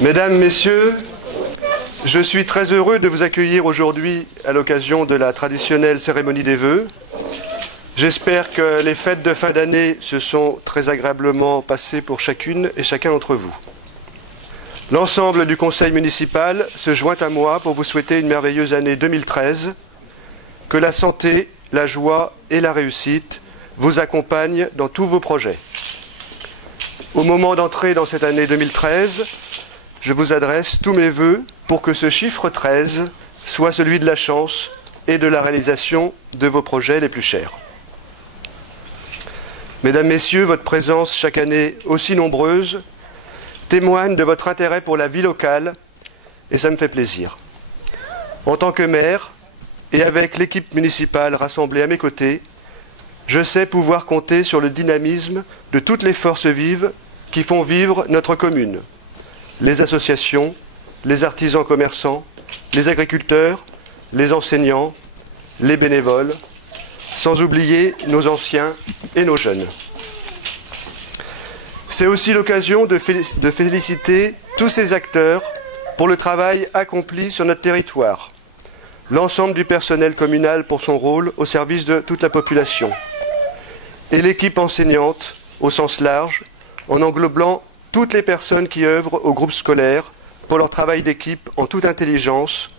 Mesdames, Messieurs, je suis très heureux de vous accueillir aujourd'hui à l'occasion de la traditionnelle cérémonie des vœux. J'espère que les fêtes de fin d'année se sont très agréablement passées pour chacune et chacun d'entre vous. L'ensemble du conseil municipal se joint à moi pour vous souhaiter une merveilleuse année 2013, que la santé, la joie et la réussite vous accompagnent dans tous vos projets. Au moment d'entrer dans cette année 2013, je vous adresse tous mes vœux pour que ce chiffre 13 soit celui de la chance et de la réalisation de vos projets les plus chers. Mesdames, Messieurs, votre présence chaque année aussi nombreuse témoigne de votre intérêt pour la vie locale et ça me fait plaisir. En tant que maire et avec l'équipe municipale rassemblée à mes côtés, je sais pouvoir compter sur le dynamisme de toutes les forces vives qui font vivre notre commune. Les associations, les artisans commerçants, les agriculteurs, les enseignants, les bénévoles, sans oublier nos anciens et nos jeunes. C'est aussi l'occasion de féliciter tous ces acteurs pour le travail accompli sur notre territoire, l'ensemble du personnel communal pour son rôle au service de toute la population, et l'équipe enseignante au sens large, en englobant toutes les personnes qui œuvrent au groupe scolaire pour leur travail d'équipe en toute intelligence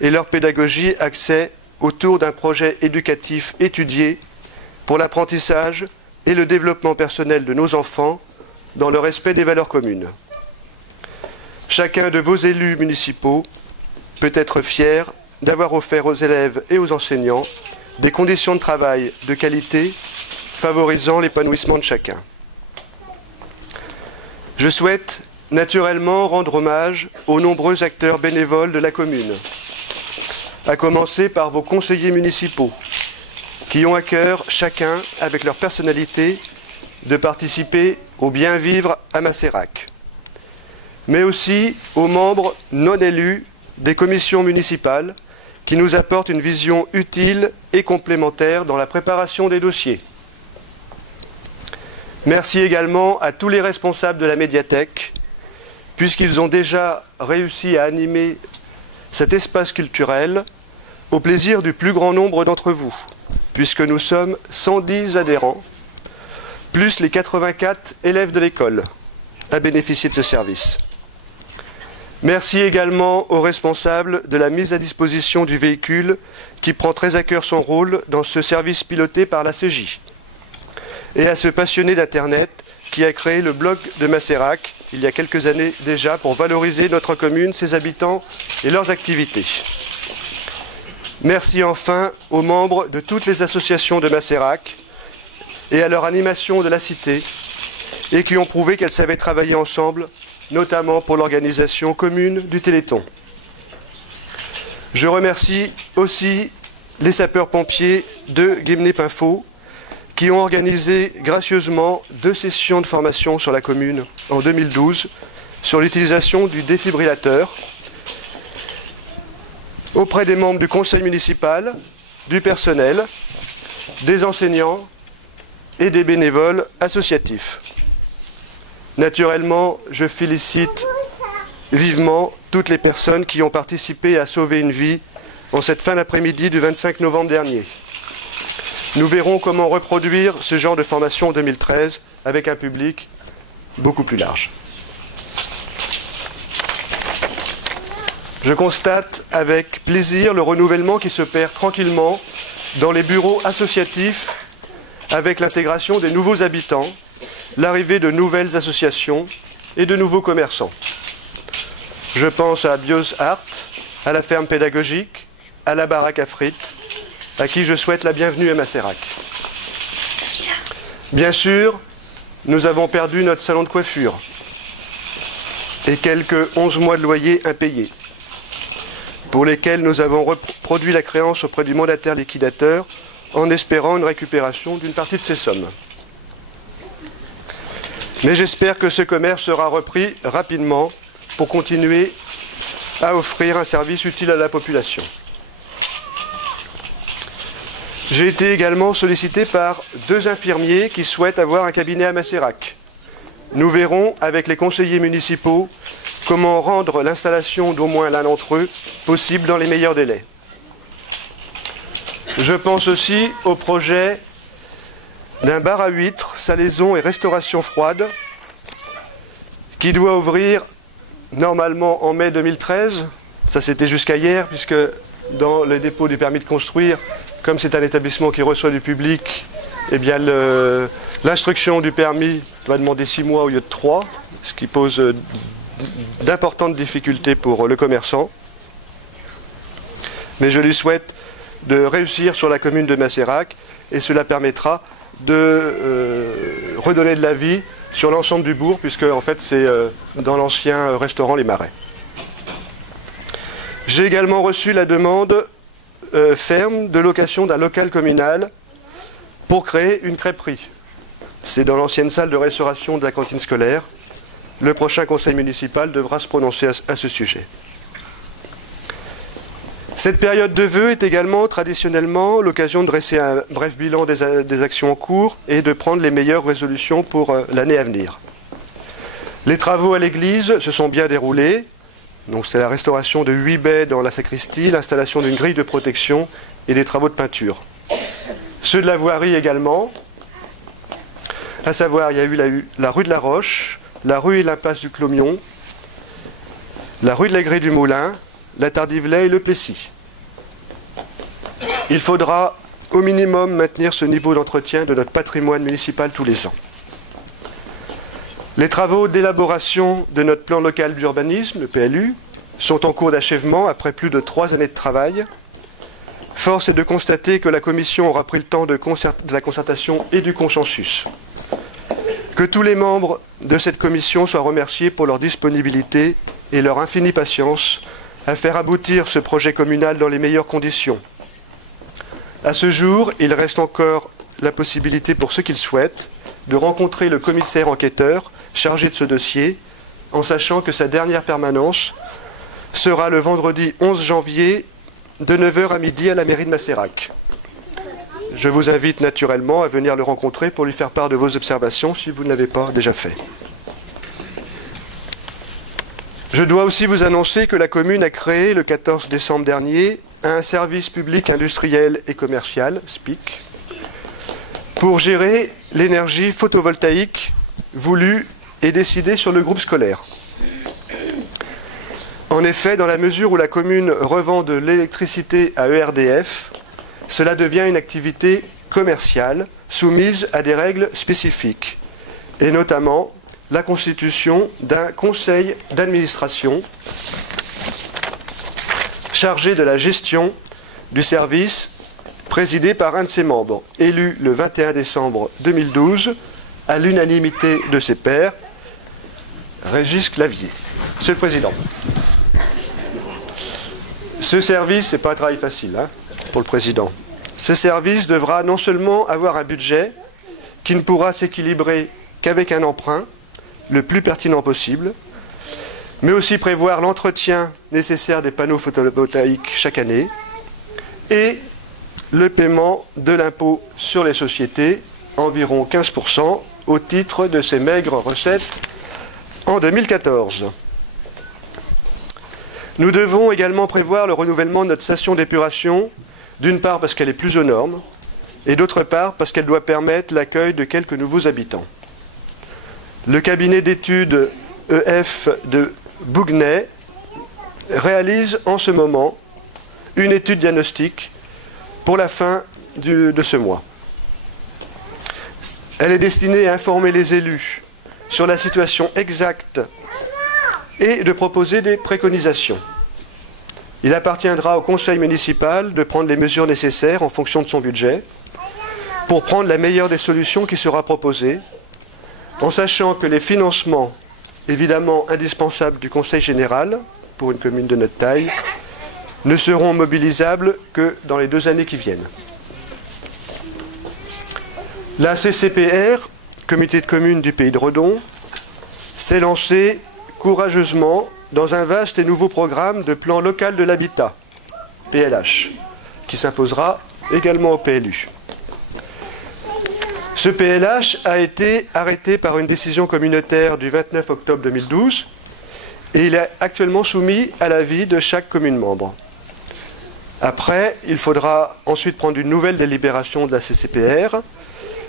et leur pédagogie axée autour d'un projet éducatif étudié pour l'apprentissage et le développement personnel de nos enfants dans le respect des valeurs communes. Chacun de vos élus municipaux peut être fier d'avoir offert aux élèves et aux enseignants des conditions de travail de qualité favorisant l'épanouissement de chacun. Je souhaite naturellement rendre hommage aux nombreux acteurs bénévoles de la commune, à commencer par vos conseillers municipaux, qui ont à cœur, chacun avec leur personnalité, de participer au bien vivre à Macérac, mais aussi aux membres non élus des commissions municipales qui nous apportent une vision utile et complémentaire dans la préparation des dossiers. Merci également à tous les responsables de la médiathèque, puisqu'ils ont déjà réussi à animer cet espace culturel au plaisir du plus grand nombre d'entre vous, puisque nous sommes 110 adhérents, plus les 84 élèves de l'école à bénéficier de ce service. Merci également aux responsables de la mise à disposition du véhicule qui prend très à cœur son rôle dans ce service piloté par la CJ. Et à ce passionné d'Internet qui a créé le blog de Macérac il y a quelques années déjà pour valoriser notre commune, ses habitants et leurs activités. Merci enfin aux membres de toutes les associations de Macérac et à leur animation de la cité et qui ont prouvé qu'elles savaient travailler ensemble, notamment pour l'organisation commune du Téléthon. Je remercie aussi les sapeurs-pompiers de Guémené-Pinfo qui ont organisé gracieusement 2 sessions de formation sur la commune en 2012 sur l'utilisation du défibrillateur auprès des membres du conseil municipal, du personnel, des enseignants et des bénévoles associatifs. Naturellement, je félicite vivement toutes les personnes qui ont participé à sauver une vie en cette fin d'après-midi du 25 novembre dernier. Nous verrons comment reproduire ce genre de formation en 2013 avec un public beaucoup plus large. Je constate avec plaisir le renouvellement qui s'opère tranquillement dans les bureaux associatifs avec l'intégration des nouveaux habitants, l'arrivée de nouvelles associations et de nouveaux commerçants. Je pense à Bios Art, à la ferme pédagogique, à la baraque à frites, à qui je souhaite la bienvenue à Macérac. Bien sûr, nous avons perdu notre salon de coiffure et quelques 11 mois de loyer impayés, pour lesquels nous avons reproduit la créance auprès du mandataire liquidateur en espérant une récupération d'une partie de ces sommes. Mais j'espère que ce commerce sera repris rapidement pour continuer à offrir un service utile à la population. J'ai été également sollicité par 2 infirmiers qui souhaitent avoir un cabinet à Macérac. Nous verrons avec les conseillers municipaux comment rendre l'installation d'au moins l'un d'entre eux possible dans les meilleurs délais. Je pense aussi au projet d'un bar à huîtres, salaison et restauration froide qui doit ouvrir normalement en mai 2013. Ça c'était jusqu'à hier, puisque dans le dépôt du permis de construire, comme c'est un établissement qui reçoit du public, eh bien l'instruction du permis va demander 6 mois au lieu de 3, ce qui pose d'importantes difficultés pour le commerçant. Mais je lui souhaite de réussir sur la commune de Macérac, et cela permettra de redonner de la vie sur l'ensemble du bourg, puisque en fait c'est dans l'ancien restaurant Les Marais. J'ai également reçu la demande ferme de location d'un local communal pour créer une crêperie. C'est dans l'ancienne salle de restauration de la cantine scolaire. Le prochain conseil municipal devra se prononcer à ce sujet. Cette période de vœux est également traditionnellement l'occasion de dresser un bref bilan des actions en cours et de prendre les meilleures résolutions pour l'année à venir. Les travaux à l'église se sont bien déroulés. Donc c'est la restauration de 8 baies dans la sacristie, l'installation d'une grille de protection et des travaux de peinture. Ceux de la voirie également, à savoir il y a eu la rue de la Roche, la rue et l'impasse du Clomion, la rue de la Grée du Moulin, la Tardivelet et le Plessis. Il faudra au minimum maintenir ce niveau d'entretien de notre patrimoine municipal tous les ans. Les travaux d'élaboration de notre plan local d'urbanisme, le PLU, sont en cours d'achèvement après plus de 3 années de travail. Force est de constater que la Commission aura pris le temps de la concertation et du consensus. Que tous les membres de cette commission soient remerciés pour leur disponibilité et leur infinie patience à faire aboutir ce projet communal dans les meilleures conditions. À ce jour, il reste encore la possibilité pour ceux qui le souhaitent de rencontrer le commissaire enquêteur chargé de ce dossier, en sachant que sa dernière permanence sera le vendredi 11 janvier de 9h à midi à la mairie de Macérac. Je vous invite naturellement à venir le rencontrer pour lui faire part de vos observations si vous ne l'avez pas déjà fait. Je dois aussi vous annoncer que la commune a créé le 14 décembre dernier un service public industriel et commercial, SPIC, pour gérer l'énergie photovoltaïque voulue et décidée sur le groupe scolaire. En effet, dans la mesure où la commune revend de l'électricité à ERDF, cela devient une activité commerciale soumise à des règles spécifiques, et notamment la constitution d'un conseil d'administration chargé de la gestion du service, présidé par un de ses membres, élu le 21 décembre 2012 à l'unanimité de ses pairs, Régis Clavier. Monsieur le Président, ce service, ce n'est pas un travail facile pour le Président. Ce service devra non seulement avoir un budget qui ne pourra s'équilibrer qu'avec un emprunt le plus pertinent possible, mais aussi prévoir l'entretien nécessaire des panneaux photovoltaïques chaque année et le paiement de l'impôt sur les sociétés, environ 15%, au titre de ces maigres recettes en 2014. Nous devons également prévoir le renouvellement de notre station d'épuration, d'une part parce qu'elle est plus aux normes, et d'autre part parce qu'elle doit permettre l'accueil de quelques nouveaux habitants. Le cabinet d'études EF de Bougnay réalise en ce moment une étude diagnostique pour la fin de ce mois. Elle est destinée à informer les élus sur la situation exacte et de proposer des préconisations. Il appartiendra au conseil municipal de prendre les mesures nécessaires en fonction de son budget pour prendre la meilleure des solutions qui sera proposée, en sachant que les financements, évidemment indispensables du Conseil général, pour une commune de notre taille, ne seront mobilisables que dans les 2 années qui viennent. La CCPR, Comité de communes du Pays de Redon, s'est lancée courageusement dans un vaste et nouveau programme de plan local de l'habitat, PLH, qui s'imposera également au PLU. Ce PLH a été arrêté par une décision communautaire du 29 octobre 2012 et il est actuellement soumis à l'avis de chaque commune membre. Après, il faudra ensuite prendre une nouvelle délibération de la CCPR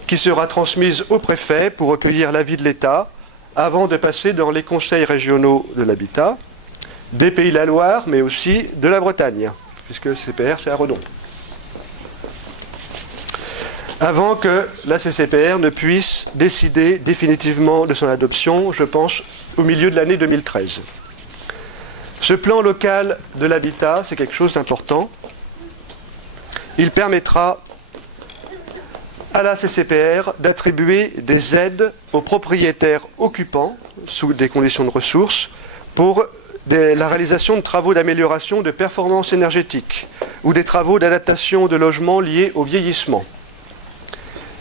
qui sera transmise au préfet pour recueillir l'avis de l'État avant de passer dans les conseils régionaux de l'habitat, des Pays de la Loire, mais aussi de la Bretagne, puisque CCPR c'est à Redon. Avant que la CCPR ne puisse décider définitivement de son adoption, je pense au milieu de l'année 2013. Ce plan local de l'habitat, c'est quelque chose d'important. Il permettra à la CCPR d'attribuer des aides aux propriétaires occupants, sous des conditions de ressources, pour la réalisation de travaux d'amélioration de performance énergétique ou des travaux d'adaptation de logements liés au vieillissement.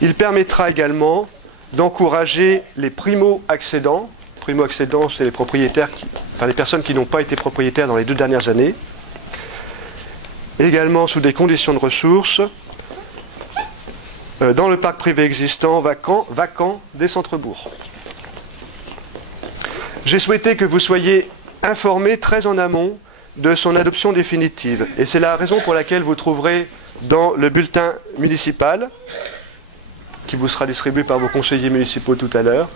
Il permettra également d'encourager les primo-accédants. Primo-accédants, c'est les propriétaires, les personnes qui n'ont pas été propriétaires dans les 2 dernières années. Également sous des conditions de ressources, dans le parc privé existant vacant des centres-bourgs. J'ai souhaité que vous soyez informés très en amont de son adoption définitive. Et c'est la raison pour laquelle vous trouverez dans le bulletin municipal, qui vous sera distribué par vos conseillers municipaux tout à l'heure,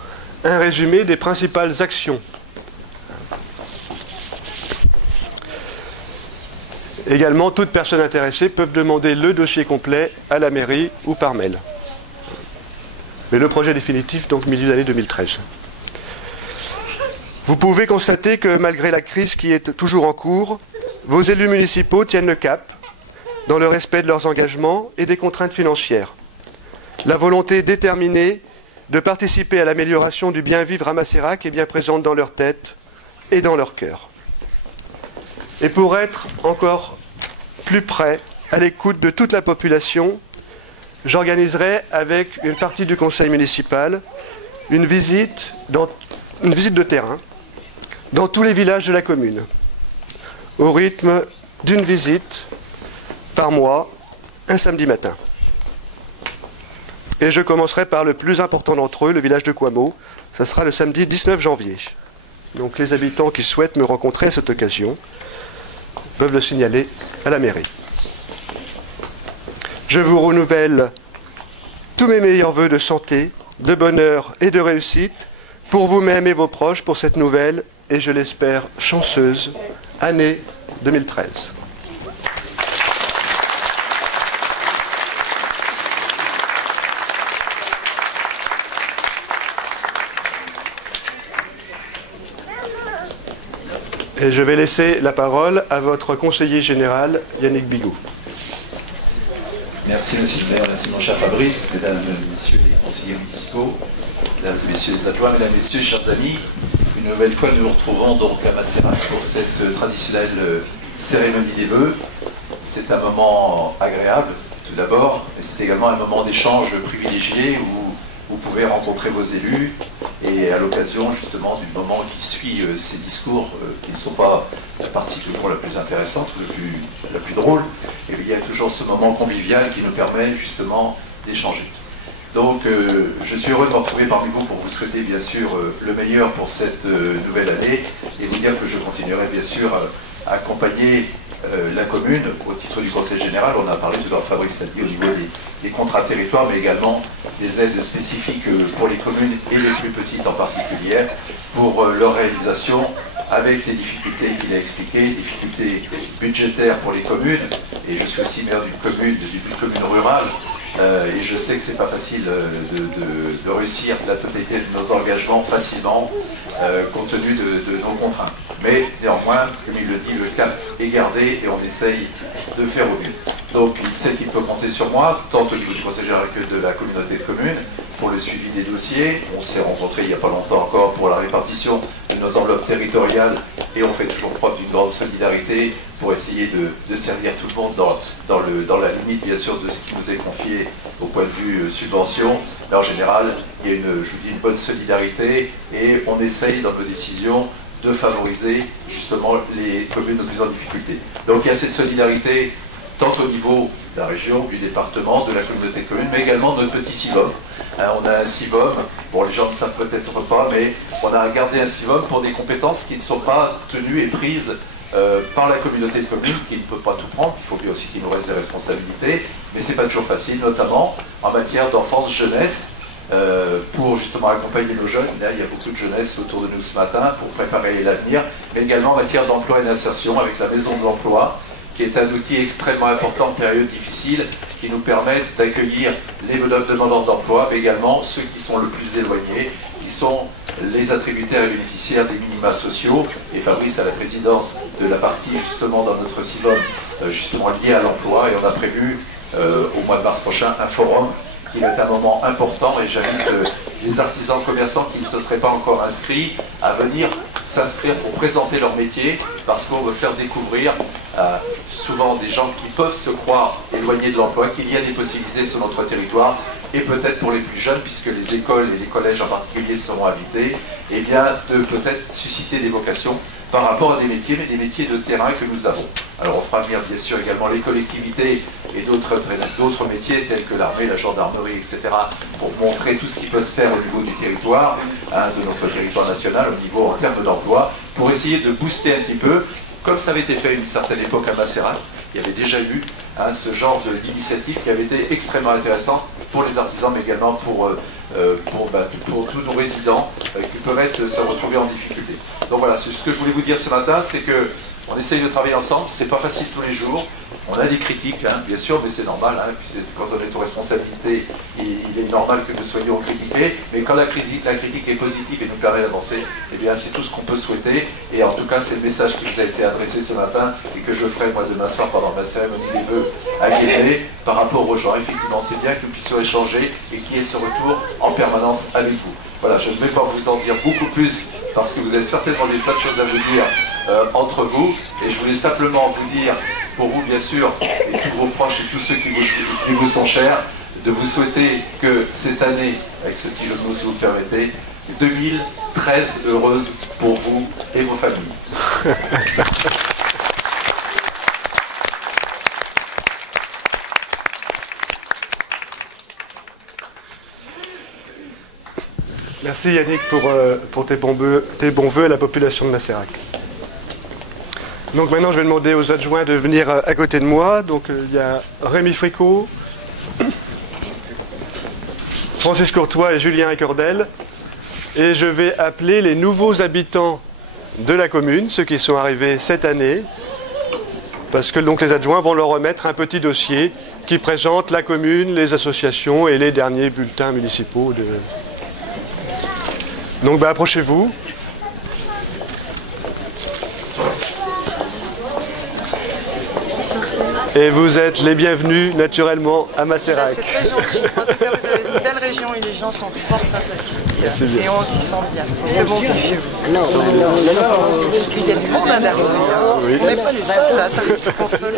un résumé des principales actions. Également, toutes personnes intéressées peuvent demander le dossier complet à la mairie ou par mail. Mais le projet définitif, donc milieu de l'année 2013. Vous pouvez constater que malgré la crise qui est toujours en cours, vos élus municipaux tiennent le cap dans le respect de leurs engagements et des contraintes financières. La volonté déterminée de participer à l'amélioration du bien-vivre à Macérac est bien présente dans leur tête et dans leur cœur. Et pour être encore plus près, à l'écoute de toute la population, j'organiserai avec une partie du conseil municipal une visite de terrain dans tous les villages de la commune, au rythme d'une visite par mois, un samedi matin. Et je commencerai par le plus important d'entre eux, le village de Coimaux. Ça sera le samedi 19 janvier. Donc les habitants qui souhaitent me rencontrer à cette occasion peuvent le signaler à la mairie. Je vous renouvelle tous mes meilleurs vœux de santé, de bonheur et de réussite pour vous-même et vos proches pour cette nouvelle et je l'espère chanceuse année 2013. Et je vais laisser la parole à votre conseiller général, Yannick Bigot. Merci, monsieur le maire, merci, mon cher Fabrice, mesdames et messieurs les conseillers municipaux, mesdames et messieurs les adjoints, mesdames et messieurs, chers amis. Une nouvelle fois, nous nous retrouvons donc à Macérac pour cette traditionnelle cérémonie des vœux. C'est un moment agréable, tout d'abord, mais c'est également un moment d'échange privilégié où vous pouvez rencontrer vos élus et à l'occasion justement du moment qui suit ces discours qui ne sont pas la partie toujours la plus intéressante ou la plus drôle, et il y a toujours ce moment convivial qui nous permet justement d'échanger. Donc je suis heureux de vous retrouver parmi vous pour vous souhaiter bien sûr le meilleur pour cette nouvelle année et vous dire que je continuerai bien sûr à accompagner la commune au titre du conseil général. On a parlé tout à l'heure, Fabrice l'a dit, au niveau des contrats territoires, mais également des aides spécifiques pour les communes et les plus petites en particulier pour leur réalisation avec les difficultés qu'il a expliquées, les difficultés budgétaires pour les communes, et je suis aussi maire d'une commune rurale, et je sais que c'est pas facile de réussir la totalité de nos engagements facilement compte tenu de nos contraintes. Mais néanmoins, comme il le dit, le cap est gardé et on essaye de faire au mieux. Donc il sait qu'il peut compter sur moi, tant au niveau du conseil général que de la communauté de communes, pour le suivi des dossiers. On s'est rencontrés il n'y a pas longtemps encore pour la répartition de nos enveloppes territoriales et on fait toujours preuve d'une grande solidarité pour essayer de servir tout le monde dans la limite bien sûr de ce qui nous est confié au point de vue subvention. Mais en général, il y a une bonne solidarité et on essaye dans nos décisions de favoriser justement les communes les plus en difficulté. Donc il y a cette solidarité tant au niveau de la région, du département, de la communauté de communes, mais également de notre petit CIVOM. On a un CIVOM, bon les gens ne savent peut-être pas, mais on a gardé un CIVOM pour des compétences qui ne sont pas tenues et prises par la communauté de communes, qui ne peut pas tout prendre. Il faut bien aussi qu'il nous reste des responsabilités, mais c'est pas toujours facile, notamment en matière d'enfance, jeunesse, pour justement accompagner nos jeunes. Là, il y a beaucoup de jeunesse autour de nous ce matin pour préparer l'avenir, mais également en matière d'emploi et d'insertion avec la maison de l'emploi, qui est un outil extrêmement important en période difficile, qui nous permet d'accueillir les demandeurs d'emploi, mais également ceux qui sont le plus éloignés, qui sont les attributaires et bénéficiaires des minima sociaux. Et Fabrice a la présidence de la partie justement dans notre CIVOM, justement liée à l'emploi, et on a prévu au mois de mars prochain un forum qui est un moment important, et j'invite les artisans commerçants qui ne se seraient pas encore inscrits à venir s'inscrire pour présenter leur métier, parce qu'on veut faire découvrir souvent des gens qui peuvent se croire éloignés de l'emploi, qu'il y a des possibilités sur notre territoire, et peut-être pour les plus jeunes, puisque les écoles et les collèges en particulier seront habités, et bien de peut-être susciter des vocations par rapport à des métiers, mais des métiers de terrain que nous avons. Alors on fera venir bien sûr également les collectivités et d'autres métiers tels que l'armée, la gendarmerie, etc. pour montrer tout ce qui peut se faire au niveau du territoire, de notre territoire national, au niveau en termes d'emploi, pour essayer de booster un petit peu, comme ça avait été fait à une certaine époque à Macérac. Il y avait déjà eu ce genre d'initiative qui avait été extrêmement intéressant pour les artisans, mais également pour tous nos résidents qui peuvent se retrouver en difficulté. Donc voilà, c'est ce que je voulais vous dire ce matin, c'est que on essaye de travailler ensemble, c'est pas facile tous les jours, on a des critiques, bien sûr, mais c'est normal, quand on est aux responsabilités, il est normal que nous soyons critiqués, mais quand la critique est positive et nous permet d'avancer, eh bien c'est tout ce qu'on peut souhaiter, et en tout cas c'est le message qui vous a été adressé ce matin, et que je ferai moi demain soir pendant ma cérémonie des vœux à Guéret, par rapport aux gens. Effectivement, c'est bien que nous puissions échanger, et qu'il y ait ce retour en permanence avec vous. Voilà, je ne vais pas vous en dire beaucoup plus, parce que vous avez certainement des tas de choses à vous dire entre vous, et je voulais simplement vous dire, pour vous bien sûr, et tous vos proches et tous ceux qui vous sont chers, de vous souhaiter que cette année, avec ce petit jeu de mots si vous le permettez, 2013 heureuse pour vous et vos familles. Merci Yannick pour tes bons vœux à la population de Macérac. Donc maintenant je vais demander aux adjoints de venir à côté de moi. Donc il y a Rémi Fricot, Francis Courtois et Julien Écordel. Et je vais appeler les nouveaux habitants de la commune, ceux qui sont arrivés cette année, parce que donc les adjoints vont leur remettre un petit dossier qui présente la commune, les associations et les derniers bulletins municipaux de... Donc approchez-vous. Et vous êtes les bienvenus naturellement à Macérac. C'est très gentil. En tout cas, vous avez une belle région et les gens sont fort sympathiques. Et on s'y sent bien. C'est bon chez vous. Non, il y a du monde à Darcy. Oui. On n'est pas les seuls là, ça se console.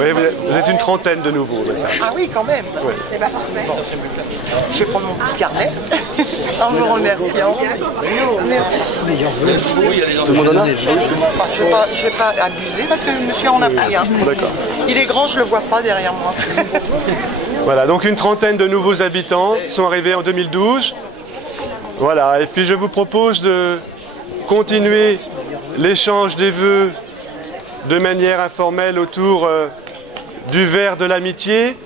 Oui, vous êtes une trentaine de nouveaux. Ah oui, quand même. Oui. Eh ben, je vais prendre mon petit carnet en vous remerciant. Merci. Tout le monde en a? Je ne vais pas abuser parce que le monsieur en a pris un. D'accord. Il est grand, je ne le vois pas derrière moi. Voilà, donc une trentaine de nouveaux habitants sont arrivés en 2012. Voilà, et puis je vous propose de continuer l'échange des vœux de manière informelle autour du verre de l'amitié.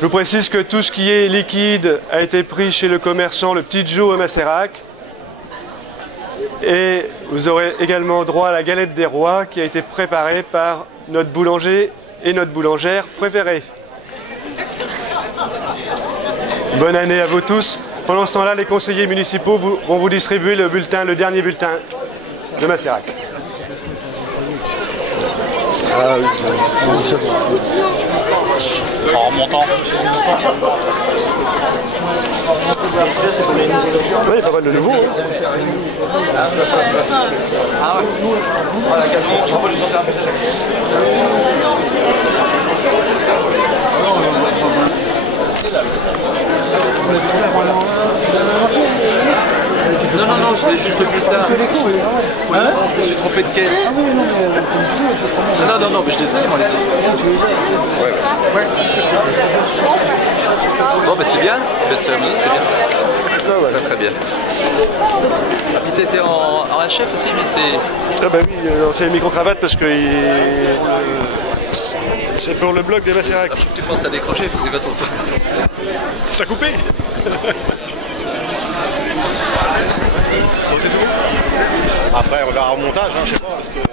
Je vous précise que tout ce qui est liquide a été pris chez le commerçant Le Petit Joe à Macérac. Et vous aurez également droit à la galette des rois qui a été préparée par notre boulanger et notre boulangère préférée. Bonne année à vous tous. Pendant ce temps-là, les conseillers municipaux vont vous distribuer le dernier bulletin de Macérac. En remontant. Oui, il y a pas mal de nouveaux. Voilà, quasiment, je peux lui sortir un peu ça. Non, voulais juste le bulletin. Hein? Je me suis trompé de caisse. Non, mais je les ai, moi, les autres. Ouais. Bon, bah c'est bien. C'est bien. Très bien. Et puis t'étais en HF aussi, mais c'est... Ah bah oui, c'est une micro-cravate parce que c'est pour le bloc des Macérac. Il faut que tu penses à décrocher parce que quand on... T'as coupé? Après on verra au montage, hein, je sais pas, parce que...